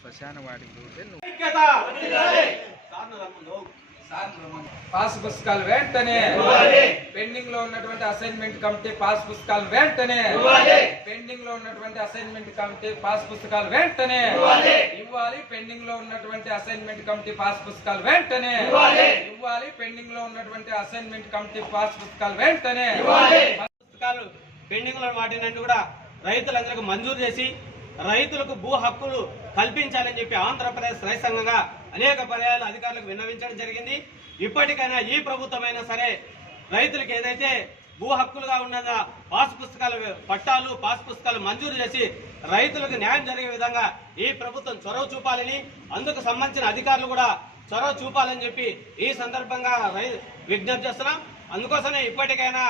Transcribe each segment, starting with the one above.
శ్మశాన వాటికి పోతే పాస్ పుస్తకాలు వెంటనే పెండింగ్ లో ఉన్నటువంటి అసైన్మెంట్ కమిటీ పాస్ పుస్తకాలు వెంటనే పెండింగ్ లో ఉన్నటువంటి అసైన్మెంట్ కమిటీ పాస్ పుస్తకాలు వెంటనే ఇవ్వాలి. పెండింగ్ లో ఉన్నటువంటి అసైన్మెంట్ కమిటీ పాస్ పుస్తకాలు వెంటనే ఇవ్వాలి. పెండింగ్ లో ఉన్నటువంటి అసైన్మెంట్ కమిటీ పాస్ పుస్తకాలు వెంటనే పుస్తకాలు పెండింగ్ లో వాటినంటూ కూడా రైతులందరికీ మంజూరు చేసి రైతులకు భూ హక్కులు కల్పించాలని చెప్పి ఆంధ్రప్రదేశ్ రైతు సంఘంగా అనేక పర్యాయాలు అధికారులకు విన్నవించడం జరిగింది. ఇప్పటికైనా ఈ ప్రభుత్వమైనా సరే రైతులకు ఏదైతే భూ హక్కులుగా ఉన్న పాస్ పుస్తకాల పట్టాలు పాస్ పుస్తకాలు మంజూరు చేసి రైతులకు న్యాయం జరిగే విధంగా ఈ ప్రభుత్వం చొరవ చూపాలని, అందుకు సంబంధించిన అధికారులు కూడా చొరవ చూపాలని చెప్పి ఈ సందర్భంగా విజ్ఞప్తి చేస్తున్నాం. అందుకోసమే ఇప్పటికైనా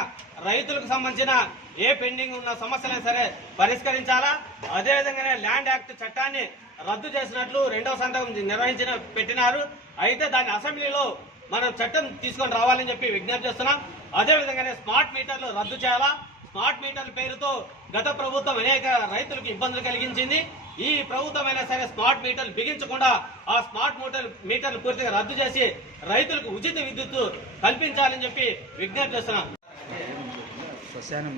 రైతులకు సంబంధించిన ఏ పెండింగ్ ఉన్న సమస్యలైనా సరే పరిష్కరించాలా. అదేవిధంగానే ల్యాండ్ యాక్ట్ చట్టాన్ని రద్దు చేసినట్లు 2వ సంతకం పెట్టినారు. అయితే దాని అసెంబ్లీలో మనం చట్టం తీసుకొని రావాలని చెప్పి విజ్ఞప్తి చేస్తున్నాం. అదేవిధంగానే స్మార్ట్ మీటర్లు రద్దు చేయాలా. స్మార్ట్ మీటర్ల పేరుతో గత ప్రభుత్వం అనేక రైతులకు ఇబ్బందులు కలిగించింది. ఈ ప్రభుత్వమైనా సరే స్మార్ట్ మీటర్లు బిగించకుండా ఆ స్మార్ట్ మీటర్లు పూర్తిగా రద్దు చేసి రైతులకు ఉచిత విద్యుత్ కల్పించాలని చెప్పి విజ్ఞప్తి చేస్తున్నాం. శ్మశానం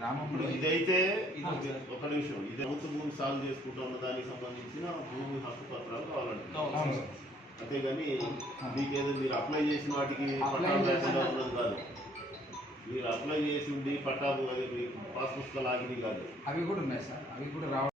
గ్రామంలో ఇదైతే ఒక నిమిషం, ఇది ప్రభుత్వ భూమి సాగు చేసుకుంటున్న దానికి సంబంధించిన భూమి హక్కు పత్రాలు కావాలంటే, అంతేగాని మీకేదో మీరు అప్లై చేసిన వాటికి పట్టాలు లేకుండా ఉన్నది కాదు. మీరు అప్లై చేసి ఉండి పట్టాలు పాస్ పుస్తకాలు ఆగినవి కాదు. అవి కూడా ఉన్నాయి సార్, అవి కూడా రావాలి.